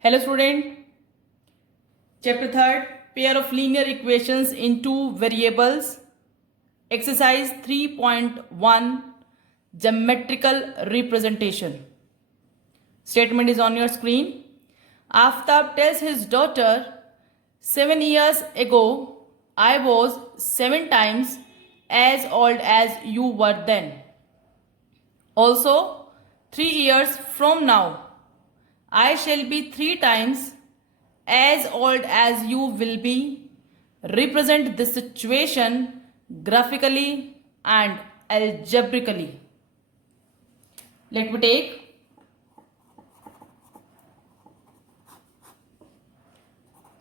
Hello student, chapter 3rd, pair of linear equations in two variables, exercise 3.1, geometrical representation. Statement is on your screen. Aftab tells his daughter, 7 years ago, I was 7 times as old as you were then. Also, 3 years from now, I shall be 3 times as old as you will be. Represent the situation graphically and algebraically. Let me take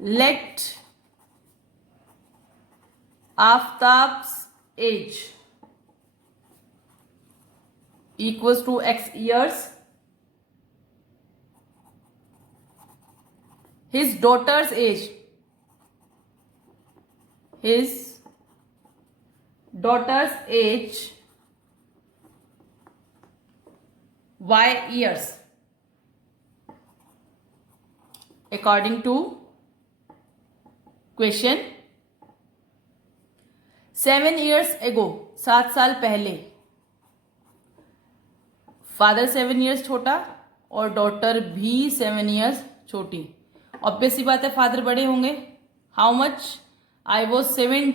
let Aftab's age equals to x years. His daughter's age y years according to question. 7 years ago 7 साल पहले father 7 years छोटा और daughter भी 7 years छोटी. Obvious सी बात है father बड़े होंगे. How much? I was 7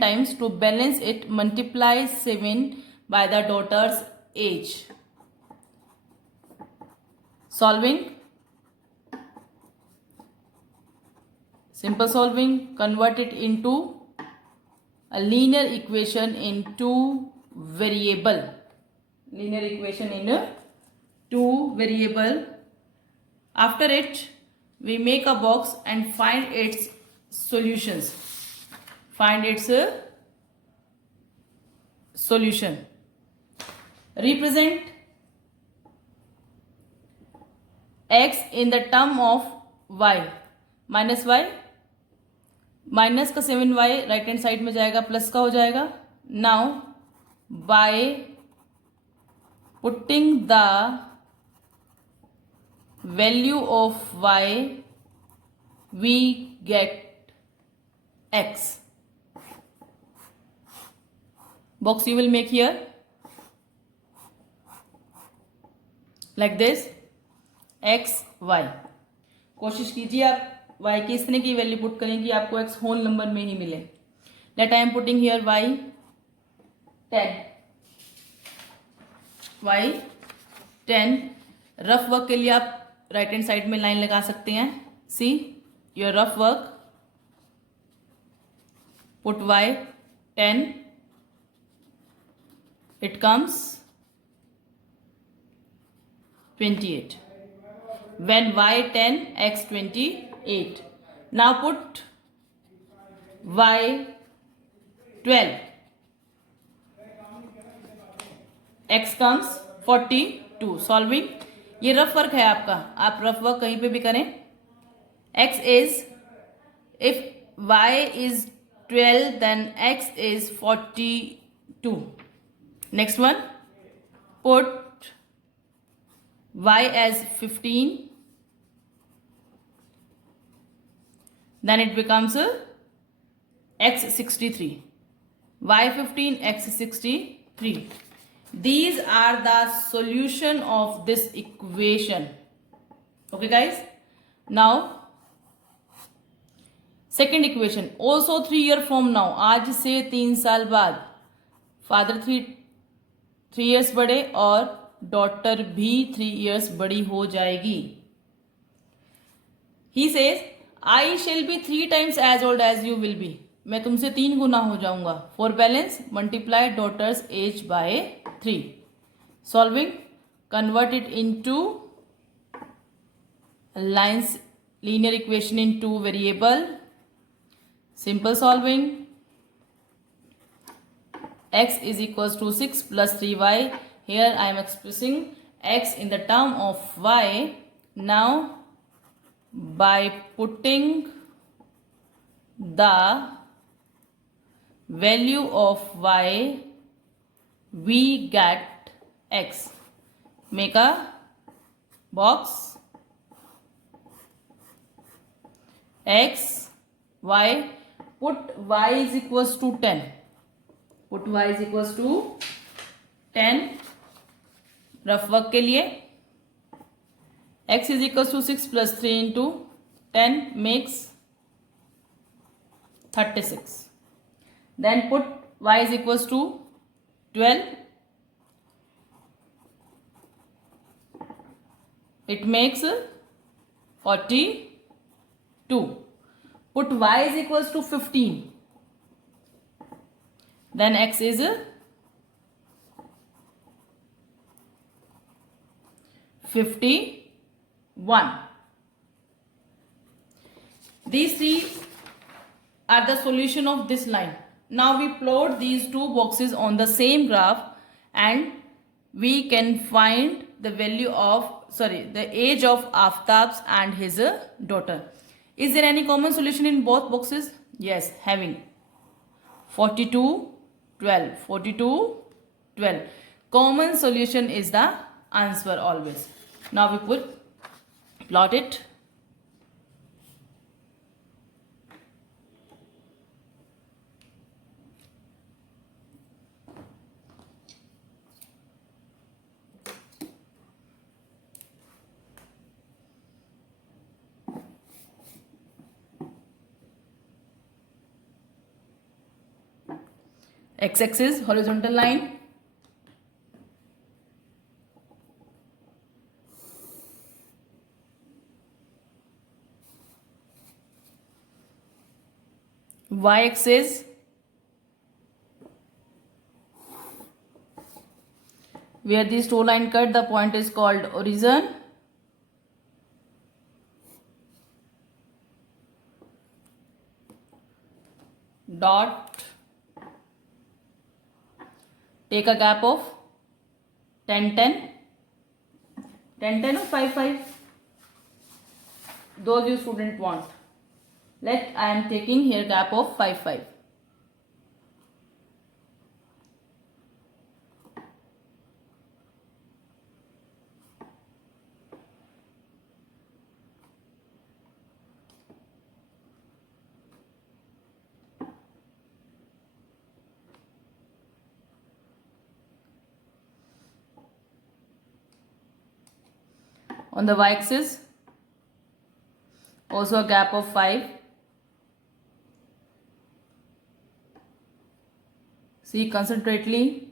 times. To balance it multiply 7 by the daughter's age. Solving, simple solving, convert it into a linear equation in two variable. After it, we make a box and find its solutions. Represent x in the term of y minus y. Minus का 7y right hand side में जाएगा, plus का हो जाएगा. Now by putting the value of y we get x. Box you will make here like this x y. कोशिश कीजिए आप y की इस तरह की वैल्यू पुट करें कि आपको x होल नंबर में ही मिले. Let I am putting here y 10. Rough work के लिए आप राइट हैंड साइड में लाइन लगा सकते हैं. See your rough work. Put y 10. It comes 28. When y 10, x 28. Now put y 12. x comes 42. Solving. ये रफ वर्क है आपका, आप रफ वर्क कहीं पे भी करें. x is, if y is 12 then x is 42. Next one, put y as 15. Then it becomes x 63. y 15, x 63. These are the solution of this equation. Okay guys. Now second equation. Also 3 years from now. आज से 3 साल बाद father 3 years बड़े और daughter भी 3 years बड़ी हो जाएगी. He says, I shall be 3 times as old as you will be. मैं तुमसे 3 गुना हो जाऊंगा. For balance, multiply daughter's age by 3. Solving, convert it into linear equation in two variable. Simple solving. X is equals to 6 plus 3y. Here I am expressing x in the term of y. Now by putting the value of y we get x. Make a box x y, put y is equals to 10, put y is equals to 10 rough work के लिए. x is equals to 6 plus 3 into 10 makes 36. Then put y is equals to 12, it makes 42. Put y is equals to 15, then x is 51. These three are the solution of this line. Now we plot these two boxes on the same graph and we can find the value of, the age of Aftab's and his daughter. Is there any common solution in both boxes? Yes, having 42, 12, 42, 12. Common solution is the answer always. Now we plot it. X-axis horizontal line, y-axis where these two line cut, the point is called origin. Dot, take a gap of 10, 10, 10, 10 or 5, 5. Those you student want. Let I am taking here gap of 5, 5. On the y-axis, also a gap of 5. See concentrately.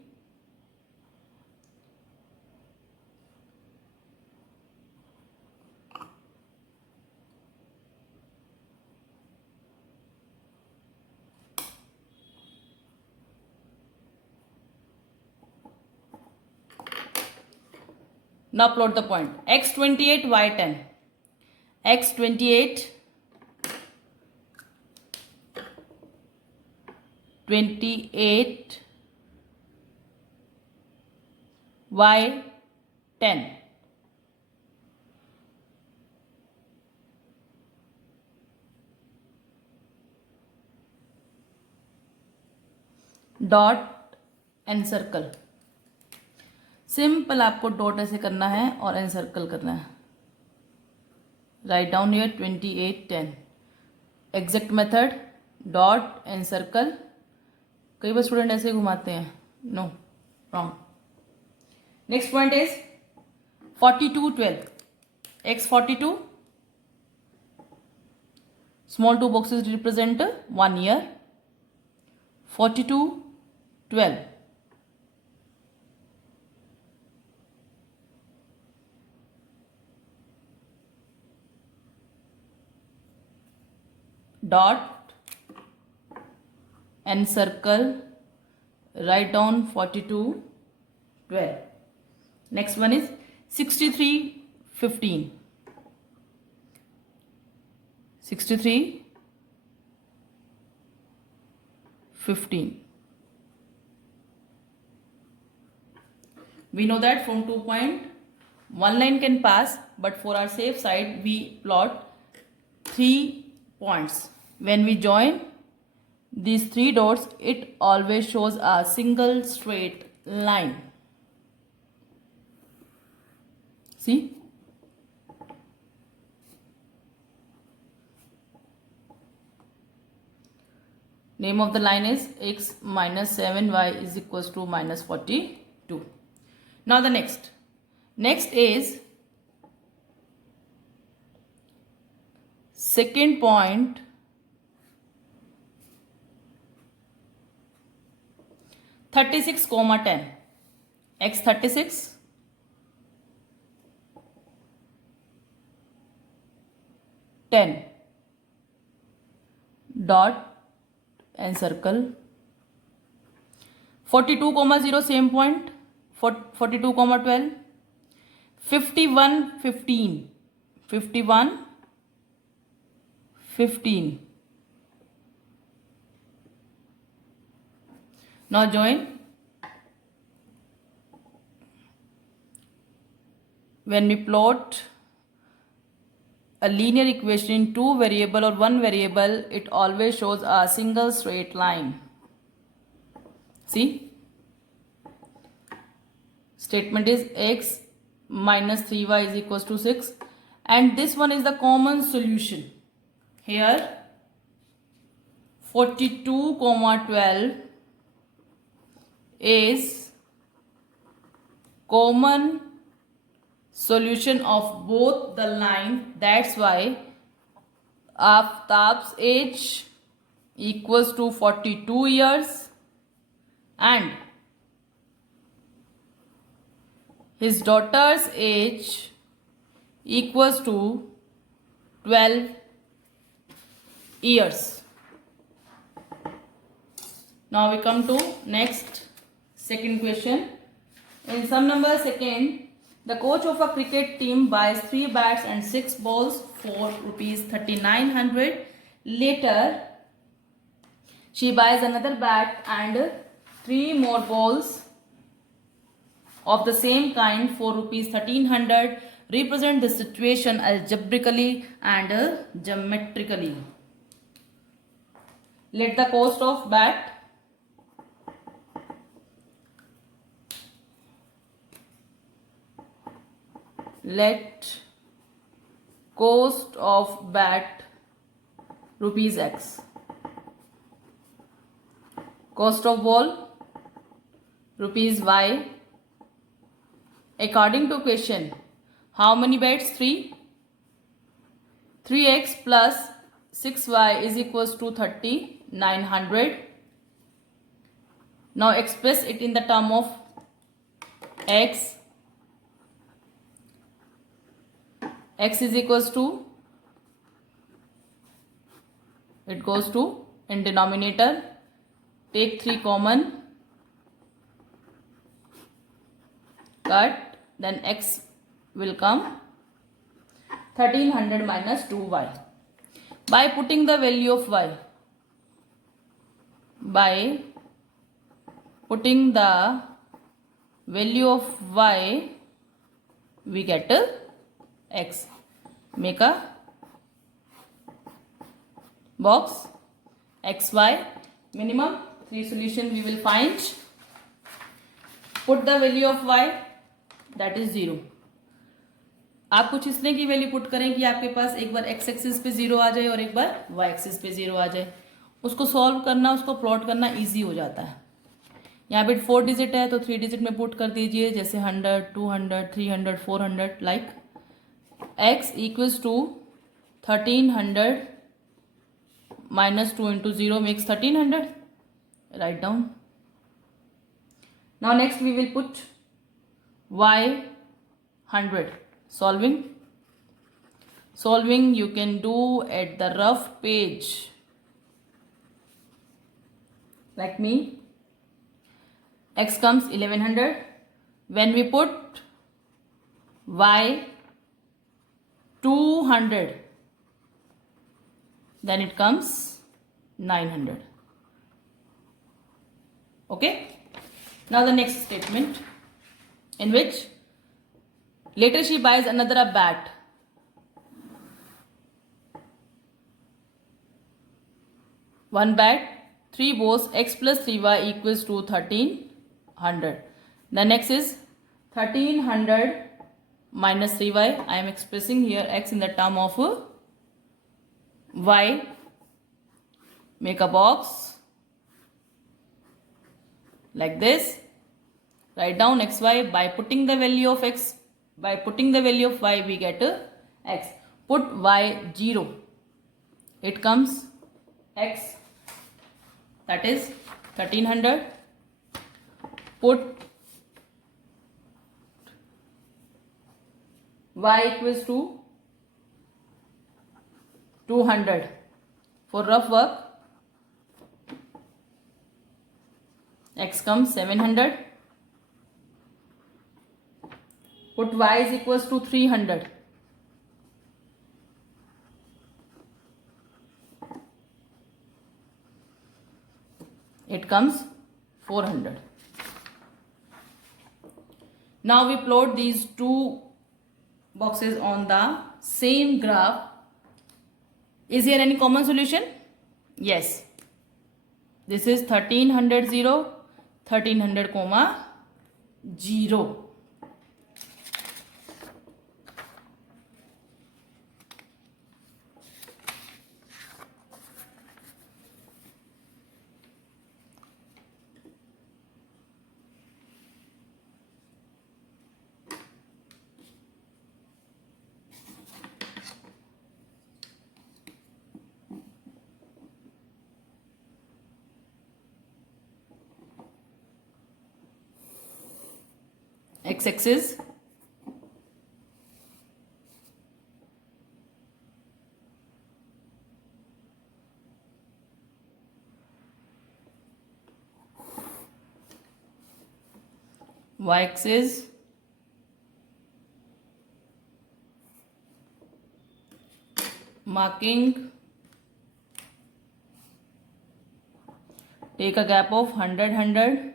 Now plot the point. X28, Y10. X28, 28, Y10. Dot and circle. Simple आपको dot ऐसे करना है और encircle करना है. Right down here 28, 10. Exact method, dot encircle. कई बार student ऐसे घुमाते हैं. No, wrong. Next point is 42, 12. X42, small two boxes represent 1 year. 42, 12. Dot and circle, write down 42, 12. Next one is 63, 15. 63, 15. We know that from 2 point, one line can pass, but for our safe side, we plot 3 points. When we join these 3 dots, it always shows a single straight line. See? Name of the line is x minus 7y is equals to minus 42. Now the next is second point, 36, 10. X 36 10 dot and circle 42, 0 same point 42, 12 51, 15 51, 15. Now join. When we plot a linear equation in two variable or one variable, it always shows a single straight line. See, statement is x minus 3y is equals to 6, and this one is the common solution. Here 42, 12 is common solution of both the line. That's why Aftab's age equals to 42 years and his daughter's age equals to 12 years. Now we come to next second question. In sum number second, the coach of a cricket team buys 3 bats and 6 balls for rupees 3900. Later, she buys another bat and 3 more balls of the same kind for rupees 1300. Represent the situation algebraically and geometrically. Let the cost of bat cost of bat rupees x, cost of ball rupees y. According to question, how many bats? 3. 3x plus 6y is equals to 3900. Now express it in the term of x. X is equals to, it goes to in denominator, take 3 common, cut, then x will come 1300 minus 2y. By putting the value of y, we get x. Make a box xy. Minimum 3 solution we will find. Put the value of y, that is 0. आप कुछ इसने की value put करें कि आपके पास एक बार x axis पे 0 आ जाए और एक बार y एक्सिस पे 0 आ जाए. उसको सॉल्व करना, उसको प्लॉट करना इजी हो जाता है. यहाँ पे 4 डिजिट है तो 3 डिजिट में पुट कर दीजिए, जैसे 100, 200, 300, 400 like. x equals to 1300 minus 2 into 0 makes 1300. Write down. Now next we will put y 100. Solving you can do at the rough page like me. X comes 1100. When we put y 200, then it comes 900. Okay. Now the next statement, in which later she buys another bat. One bat, 3 balls, x plus 3y equals to 1300. The next is 1300 minus 3y. I am expressing here x in the term of y. Make a box. like this. Write down xy. By putting the value of x, by putting the value of y, we get x. Put y 0. It comes x, that is 1300. Put y equals to 200. For rough work, x comes 700. Put y is equals to 300. It comes 400. Now we plot these two boxes on the same graph. Is here any common solution? Yes. This is 1300 0, 1300 comma 0. X-axis, y-axis, marking, take a gap of 100 100.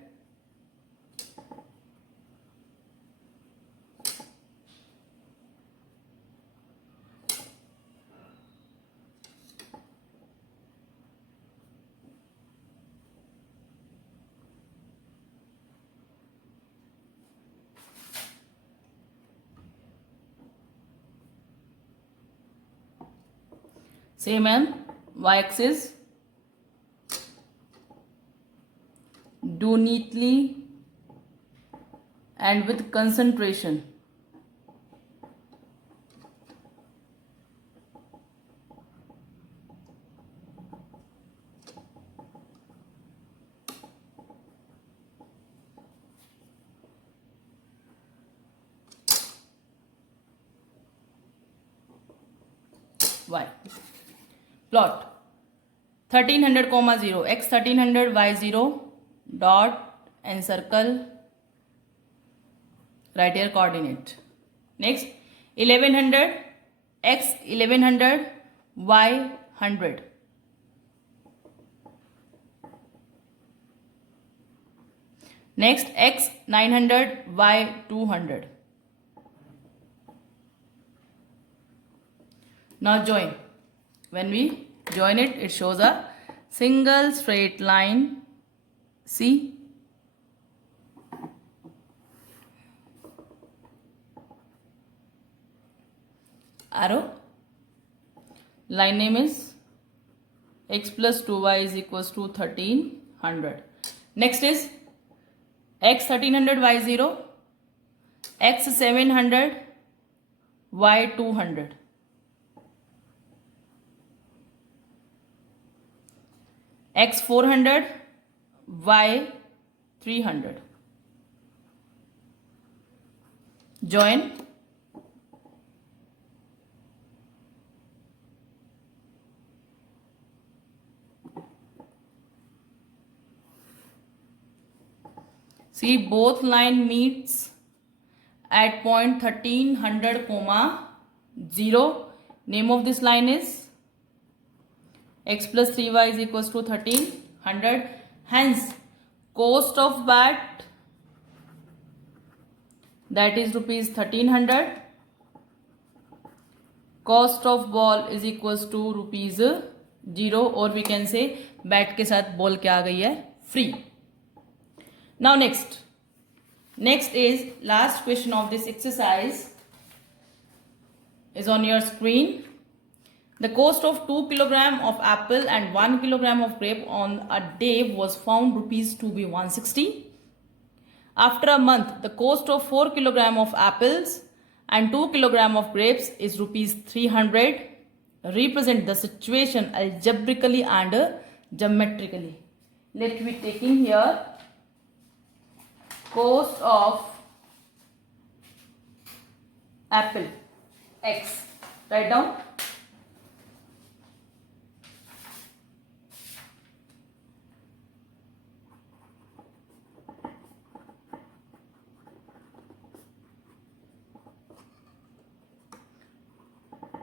Same and y-axis, do neatly and with concentration. Y. Plot 1300 comma 0, x 1300, y 0, dot and circle, write here coordinate. Next 1100, x 1100, y 100. Next x 900, y 200. Now join. When we join it, it shows a single straight line. See? Arrow. Line name is x plus 2y is equals to 1300. Next is x 1300, y 0, x 700, y 200. X 400, y 300. Join. See, both line meets at point 1300 comma 0. Name of this line is x plus 3y is equals to 1300. Hence, cost of bat, that is rupees 1300. Cost of ball is equals to rupees 0, or we can say bat के साथ ball क्या आ गई है, free. Now next is last question of this exercise is on your screen. The cost of 2 kg of apple and 1 kg of grape on a day was found rupees to be 160. After a month, the cost of 4 kilogram of apples and 2 kilogram of grapes is rupees 300. Represent the situation algebraically and geometrically. Let me taking here cost of apple x. Write down.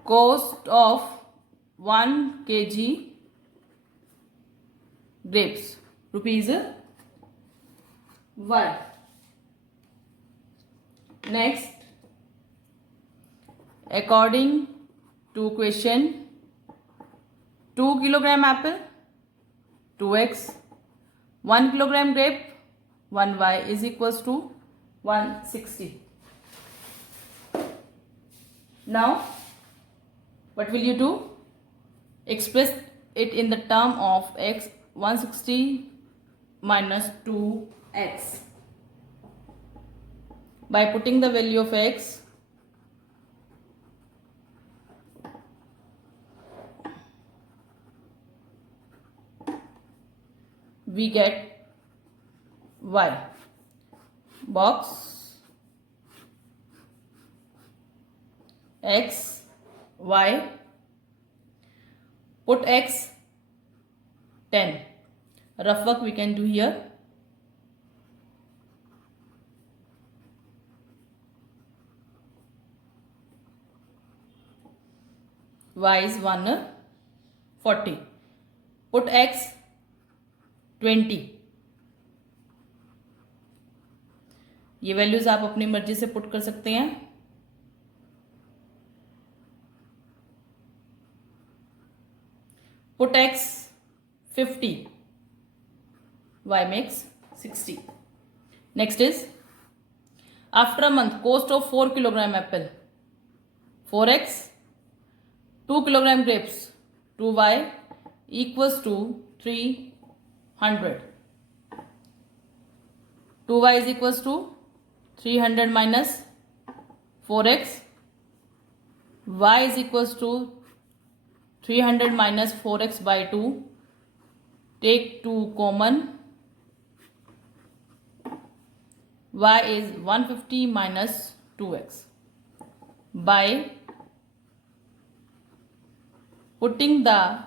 Cost of 1 kg grapes rupees y. Next, according to question, 2 kilogram apple 2x, 1 kilogram grape 1y is equals to 160. Now what will you do? Express it in the term of x. 160 minus 2x. By putting the value of x, we get y. Box x y, put x 10. Rough work we can do here. Y is 140. Put x 20. ये values आप अपनी मर्जी से put कर सकते हैं. Put x 50. Y makes 60. Next is, after a month, cost of 4 kilogram apple 4x, 2 kilogram grapes 2y equals to 300. 2y is equals to 300 minus 4x. Y is equals to 300 minus 4x by 2. Take 2 common. Y is 150 minus 2x. By putting the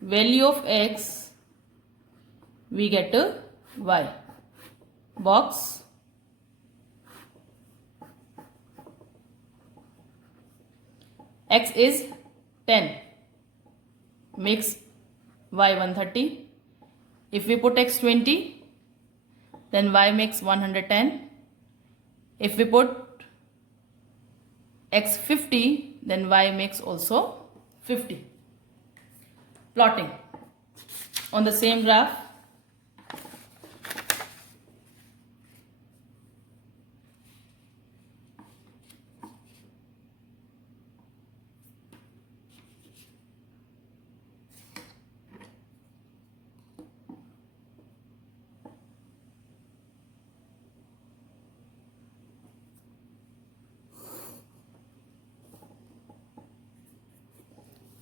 value of x, we get a y. Box x is 10, makes y 130. If we put x 20, then y makes 110. If we put x 50, then y makes also 50. Plotting on the same graph.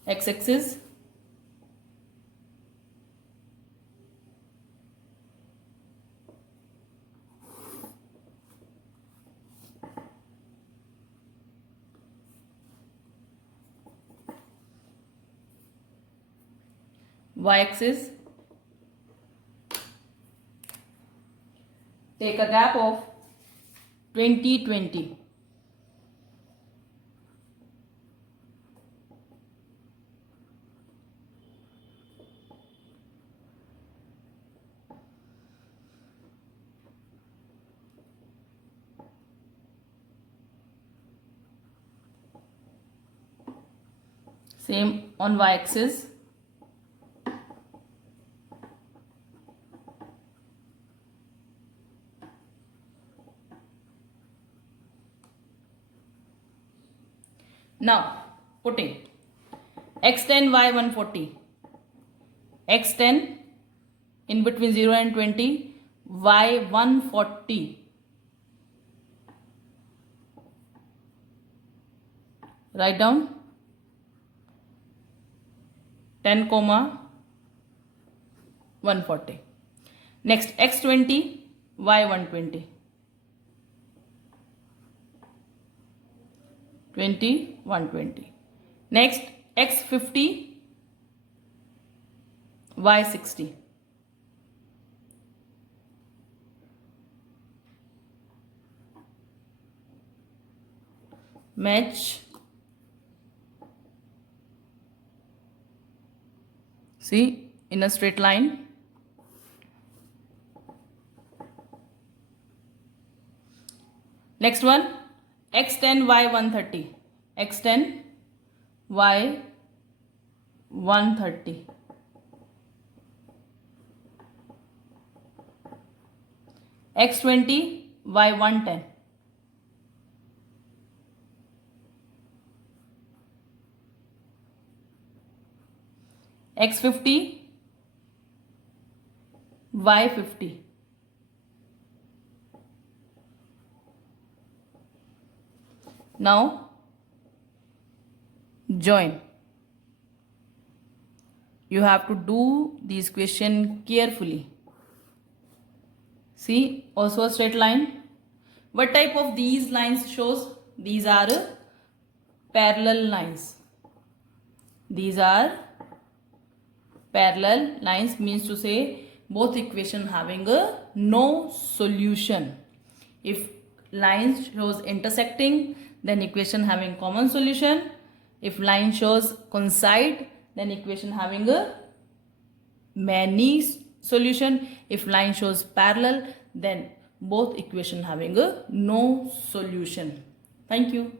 X-axis, y-axis. Take a gap of 20-20. Same on y-axis. Now putting x10 y 140, x10 in between 0 and 20, y140. Write down 10 comma 140. Next x20 y120. 20 120. Next x50 y60. Match. See, in a straight line. Next one, x10 y130. x10 y130. x20 y110. x50 y50. Now join. You have to do these question carefully. See, also a straight line. What type of these lines shows? These are parallel lines. These are parallel lines, means to say both equation having a no solution. If line shows intersecting, then equation having common solution. If line shows coincide, then equation having a many solution. If line shows parallel, then both equation having a no solution. Thank you.